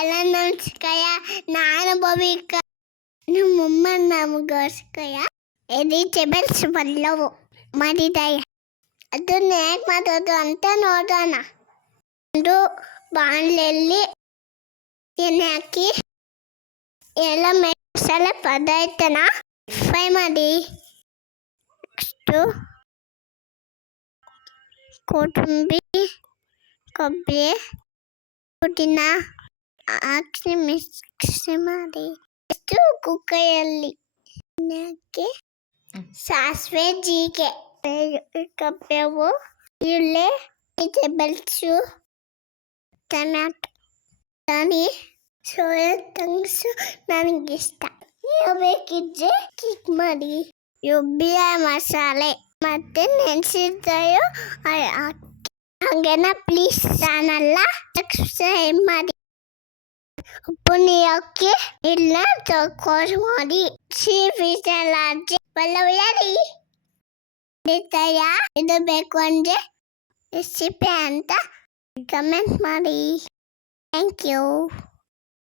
ಎಲ್ಲ ನಮಸ್ಕಾರ. ನಾನು ಭವಿಕ. ನಮ್ಮಮ್ಮ ನಮಗೋಸ್ಕರ ವೆಜಿಟೇಬಲ್ಸ್ ಪಲ್ಲವು ಮಾಡಿದ್ದಾರೆ. ಅದನ್ನ ಹೇಗೆ ಮಾಡೋದು ಅಂತ ನೋಡೋಣ. ಒಂದು ಬಾಣಲೆಯಲ್ಲಿ ಎಣ್ಣೆ ಹಾಕಿ ಎಲ್ಲ ಮಸಾಲೆ ಪದಾರ್ಥನ ಫ್ರೈ ಮಾಡಿ. ನೆಕ್ಸ್ಟು ಕೊತ್ತಂಬರಿ, ಕೊಬ್ಬರಿ, ಪುದೀನ ಹಾಕಿ ಮಿಕ್ಸ್ ಮಾಡಿ. ನೆಕ್ಸ್ಟು ಕುಕ್ಕರಲ್ಲಿ ಹಾಕಿ ಸಾಸಿವೆ, ಜೀರಿಗೆ, ಕಬೇವು, ಈರುಳ್ಳಿ, ವೆಜಿಟೇಬಲ್ಸು, ಟೊಮ್ಯಾಟೊ, ಸೋಯಾ ಚಂಕ್ಸು ನನಗಿಷ್ಟ. ನೀವು ಬೇಕಿದ್ರೆ ಕ್ಲಿಕ್ ಮಾಡಿ. ರುಬ್ಬಿಯ ಮಸಾಲೆ ಮತ್ತೆ ನೆನೆಸಿದ್ದೆಯೋ ಹಾಗೇನ ಪ್ಲೀಸ್ ಚಾನಲ್ನ ಸಬ್ಸ್ಕ್ರೈಬ್ ಮಾಡಿ. ಉಪ್ಪು ನೀರಕ್ಕೆ ಇಲ್ಲ ತಕೋಸ್ ಮಾಡಿ. ವಿಶಾಲಾಜಿ ಪಲ್ಲವ್ ಯಾರಿ ಇದು ಬೇಕು ಅಂದರೆ ರೆಸಿಪಿ ಅಂತ ಕಮೆಂಟ್ ಮಾಡಿ. Thank you.